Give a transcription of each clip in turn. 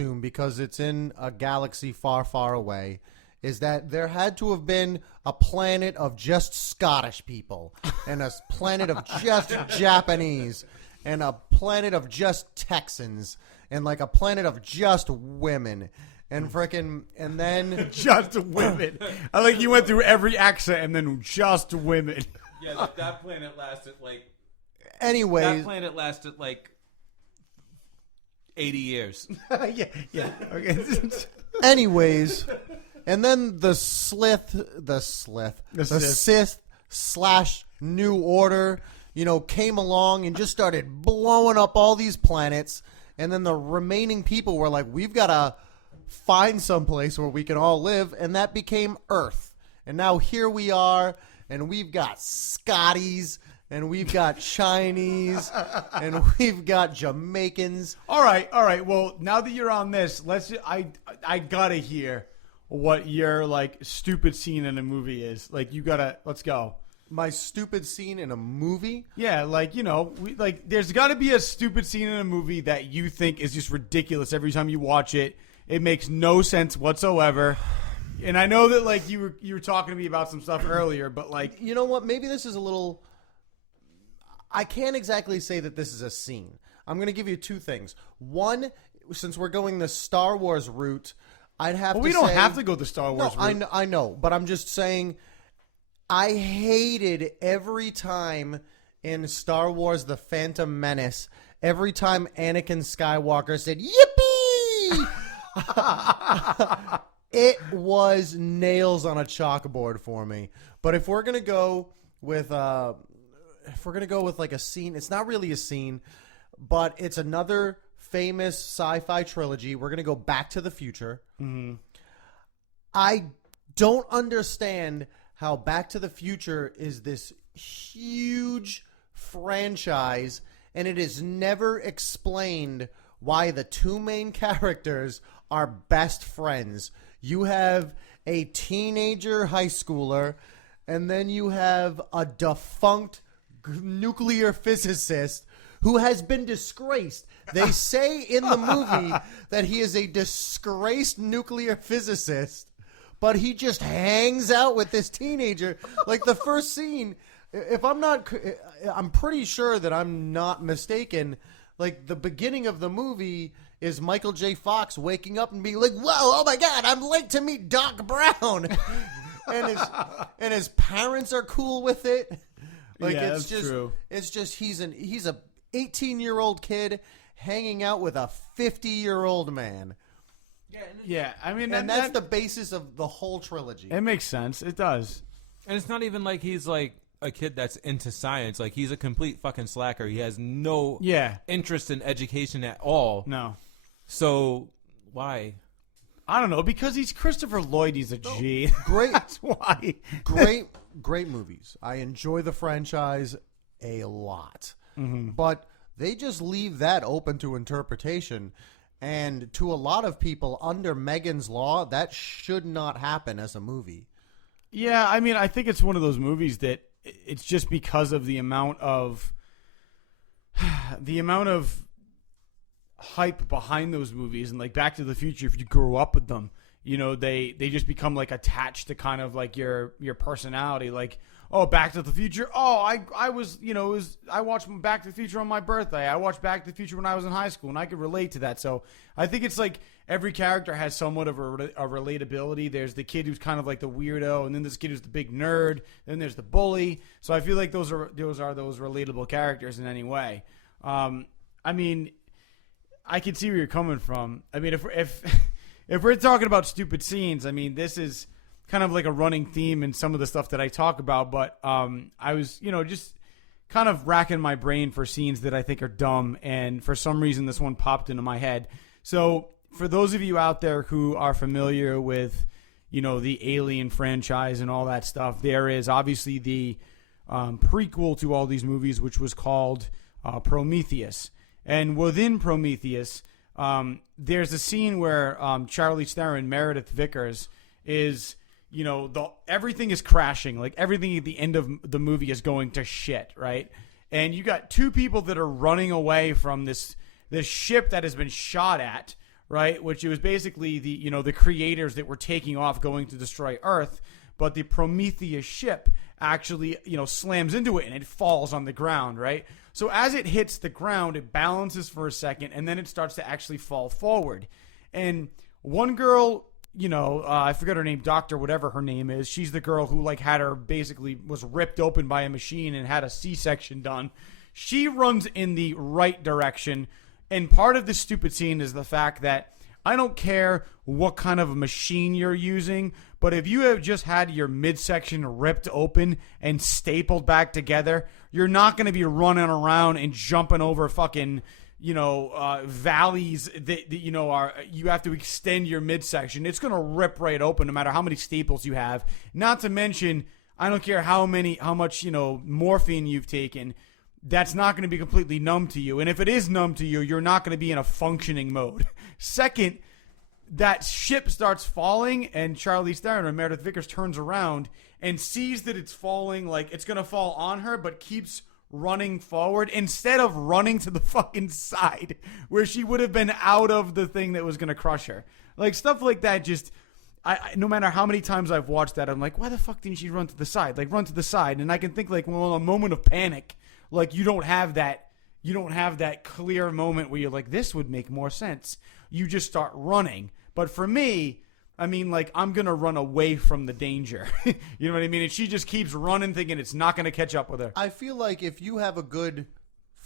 assume, because it's in a galaxy far, far away, is that there had to have been a planet of just Scottish people and a planet of just Japanese and a planet of just Texans and like a planet of just women. And then just women. I like you went through every accent and then just women. Yeah, that planet lasted like. Anyways, That planet lasted like 80 years. yeah. Okay. anyways, and then the Sith / New Order, came along and just started blowing up all these planets. And then the remaining people were like, we've got to find some place where we can all live, and that became Earth. And now here we are, and we've got Scotties, and we've got Chinese, and we've got Jamaicans. All right. Well, now that you're on this, I gotta hear what your like stupid scene in a movie is. Like let's go. My stupid scene in a movie? Yeah, there's got to be a stupid scene in a movie that you think is just ridiculous every time you watch it. It makes no sense whatsoever. And I know that like you were talking to me about some stuff earlier, but like, you know what? Maybe this is a little. I can't exactly say that this is a scene. I'm going to give you two things. One, since we're going the Star Wars route, I'd have to say... we don't have to go the Star Wars route. I know, but I'm just saying I hated every time in Star Wars The Phantom Menace, every time Anakin Skywalker said, yippee! It was nails on a chalkboard for me. But if we're going to go with... if we're going to go with like a scene, it's not really a scene, but it's another famous sci-fi trilogy. We're going to go Back to the Future. Mm-hmm. I don't understand how Back to the Future is this huge franchise, and it is never explained why the two main characters are best friends. You have a teenager high schooler, and then you have a defunct nuclear physicist who has been disgraced. They say in the movie that he is a disgraced nuclear physicist, but he just hangs out with this teenager. Like the first scene, I'm pretty sure that I'm not mistaken. Like the beginning of the movie is Michael J. Fox waking up and being like, "Whoa, oh my God, I'm late to meet Doc Brown," and his parents are cool with it. Like yeah, it's that's just true. It's just he's a 18-year-old kid hanging out with a 50-year-old man. Yeah, I mean, And that's the basis of the whole trilogy. It makes sense. It does. And it's not even like he's like a kid that's into science. Like he's a complete fucking slacker. He has no interest in education at all. No. So why? I don't know, because he's Christopher Lloyd. He's a G. Great. That's why. Great movies. I enjoy the franchise a lot. Mm-hmm. But they just leave that open to interpretation. And to a lot of people, under Megan's Law, that should not happen as a movie. Yeah, I mean, I think it's one of those movies that it's just because of the amount of hype behind those movies, and like Back to the Future, if you grow up with them, they just become like attached to kind of like your personality. Like, oh, Back to the Future. Oh, I was, I watched Back to the Future on my birthday. I watched Back to the Future when I was in high school, and I could relate to that. So I think it's like every character has somewhat of a relatability. There's the kid who's kind of like the weirdo, and then this kid who's the big nerd. Then there's the bully. So I feel like those are those relatable characters in any way. I mean, I can see where you're coming from. I mean, if we're talking about stupid scenes, I mean, this is kind of like a running theme in some of the stuff that I talk about. But I was, just kind of racking my brain for scenes that I think are dumb, and for some reason this one popped into my head. So for those of you out there who are familiar with, the Alien franchise and all that stuff, there is obviously the prequel to all these movies, which was called Prometheus. And within Prometheus, there's a scene where Charlize Theron, Meredith Vickers, is, everything is crashing. Like everything at the end of the movie is going to shit, right? And you got two people that are running away from this ship that has been shot at, right? Which it was basically the creators that were taking off going to destroy Earth, but the Prometheus ship actually, slams into it and it falls on the ground, right? So as it hits the ground, it balances for a second and then it starts to actually fall forward. And one girl, I forget her name, Doctor, whatever her name is. She's the girl who was ripped open by a machine and had a C-section done. She runs in the right direction. And part of this stupid scene is the fact that I don't care what kind of a machine you're using, but if you have just had your midsection ripped open and stapled back together, you're not going to be running around and jumping over fucking, valleys that you have to extend your midsection. It's going to rip right open no matter how many staples you have. Not to mention, I don't care how much, morphine you've taken. That's not going to be completely numb to you. And if it is numb to you, you're not going to be in a functioning mode. Second, that ship starts falling, and Charlize Theron or Meredith Vickers turns around and sees that it's falling, like it's going to fall on her, but keeps running forward instead of running to the fucking side where she would have been out of the thing that was going to crush her. Like, stuff like that just... no matter how many times I've watched that, I'm like, why the fuck didn't she run to the side? Like, run to the side. And I can think, like, well, in a moment of panic... Like, you don't have that clear moment where you're like, this would make more sense. You just start running. But for me, I mean, like, I'm going to run away from the danger. You know what I mean? And she just keeps running thinking it's not going to catch up with her. I feel like if you have a good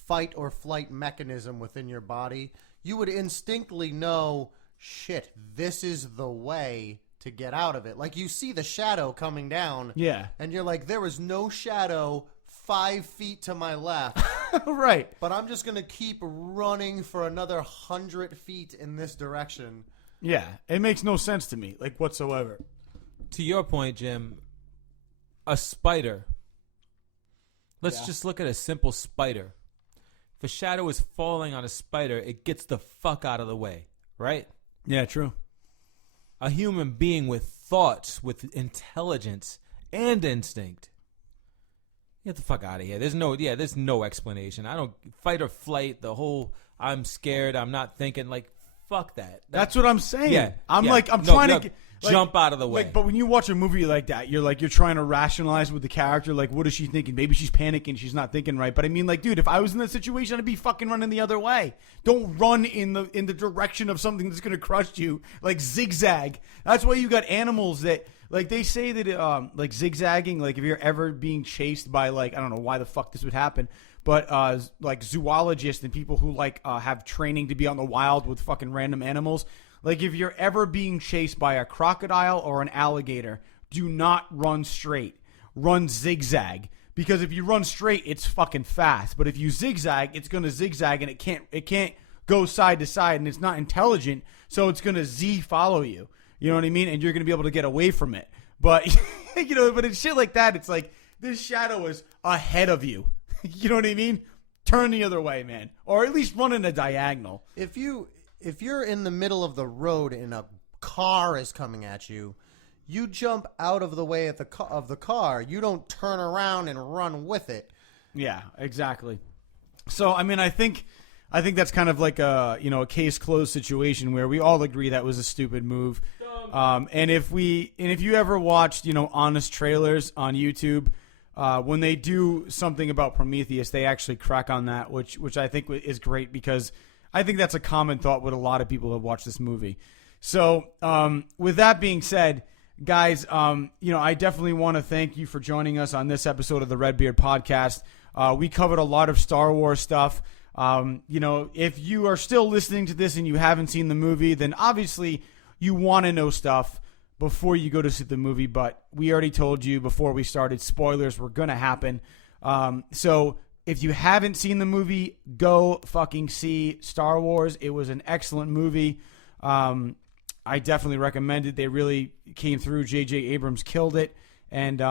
fight or flight mechanism within your body, you would instinctively know, shit, this is the way to get out of it. Like, you see the shadow coming down. Yeah. And you're like, there was no shadow 5 feet to my left. Right. But I'm just going to keep running for another 100 feet in this direction. Yeah. It makes no sense to me, like, whatsoever. To your point, Jim, a spider. Let's just look at a simple spider. If a shadow is falling on a spider, it gets the fuck out of the way, right? Yeah, true. A human being with thoughts, with intelligence and instinct. Get the fuck out of here. There's no explanation. I don't fight or flight. The whole I'm scared. I'm not thinking. Like, fuck that. That's what I'm saying. Yeah, I'm trying to jump out of the way. Like, but when you watch a movie like that, you're trying to rationalize with the character. Like, what is she thinking? Maybe she's panicking. She's not thinking right. But I mean, like, dude, if I was in that situation, I'd be fucking running the other way. Don't run in the direction of something that's gonna crush you. Like, zigzag. That's why you got animals that. Like, they say that, like, zigzagging, like, if you're ever being chased by, like, I don't know why the fuck this would happen, but, like, zoologists and people who, like, have training to be on the wild with fucking random animals, like, if you're ever being chased by a crocodile or an alligator, do not run straight. Run zigzag. Because if you run straight, it's fucking fast. But if you zigzag, it's going to zigzag, and it can't go side to side, and it's not intelligent, so it's going to Z-follow you. You know what I mean? And you're going to be able to get away from it. But, but in shit like that, it's like, this shadow is ahead of you. You know what I mean? Turn the other way, man. Or at least run in a diagonal. If you're in the middle of the road and a car is coming at you, you jump out of the way of the car. You don't turn around and run with it. Yeah, exactly. So, I mean, I think that's kind of like a case closed situation where we all agree that was a stupid move. And if you ever watched, honest trailers on YouTube, when they do something about Prometheus, they actually crack on that, which I think is great because I think that's a common thought with a lot of people who have watched this movie. So, with that being said, guys, I definitely want to thank you for joining us on this episode of the Redbeard Podcast. We covered a lot of Star Wars stuff. If you are still listening to this and you haven't seen the movie, then obviously you want to know stuff before you go to see the movie. But we already told you before we started, spoilers were going to happen. So if you haven't seen the movie, go fucking see Star Wars. It was an excellent movie. I definitely recommend it. They really came through. J.J. Abrams killed it. And,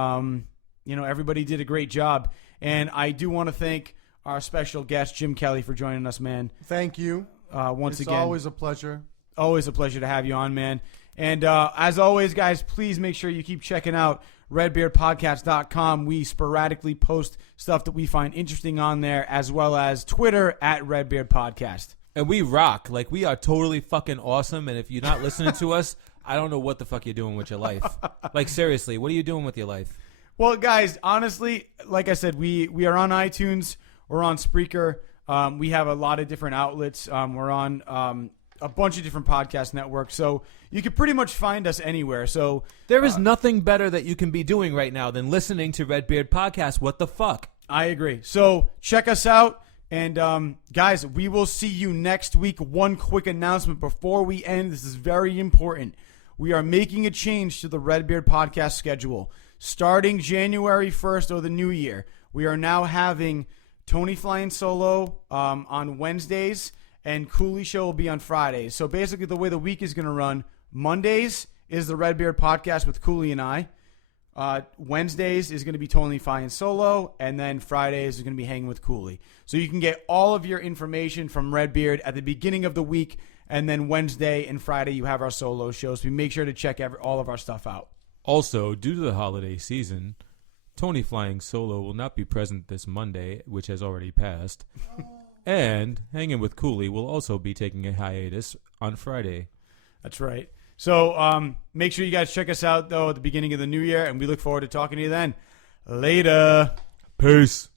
everybody did a great job. And I do want to thank our special guest, Jim Kelly, for joining us, man. Thank you. Once again. It's always a pleasure. Always a pleasure to have you on, man. And as always, guys, please make sure you keep checking out redbeardpodcast.com. We sporadically post stuff that we find interesting on there, as well as Twitter @RedbeardPodcast. And we rock. Like, we are totally fucking awesome. And if you're not listening to us, I don't know what the fuck you're doing with your life. Like, seriously, what are you doing with your life? Well, guys, honestly, like I said, we are on iTunes. We're on Spreaker. We have a lot of different outlets. We're on a bunch of different podcast networks. So you can pretty much find us anywhere. So There is nothing better that you can be doing right now than listening to Redbeard Podcast. What the fuck? I agree. So check us out. And guys, we will see you next week. One quick announcement before we end. This is very important. We are making a change to the Redbeard podcast schedule. Starting January 1st or the new year, we are now having Tony flying solo on Wednesdays, and Cooley Show will be on Fridays. So basically the way the week is going to run, Mondays is the Redbeard podcast with Cooley and I. Wednesdays is going to be Tony flying solo, and then Fridays is going to be hanging with Cooley. So you can get all of your information from Redbeard at the beginning of the week, and then Wednesday and Friday you have our solo shows. So make sure to check all of our stuff out. Also, due to the holiday season, Tony flying solo will not be present this Monday, which has already passed. And Hanging with Cooley will also be taking a hiatus on Friday. That's right. So make sure you guys check us out, though, at the beginning of the new year, and we look forward to talking to you then. Later. Peace.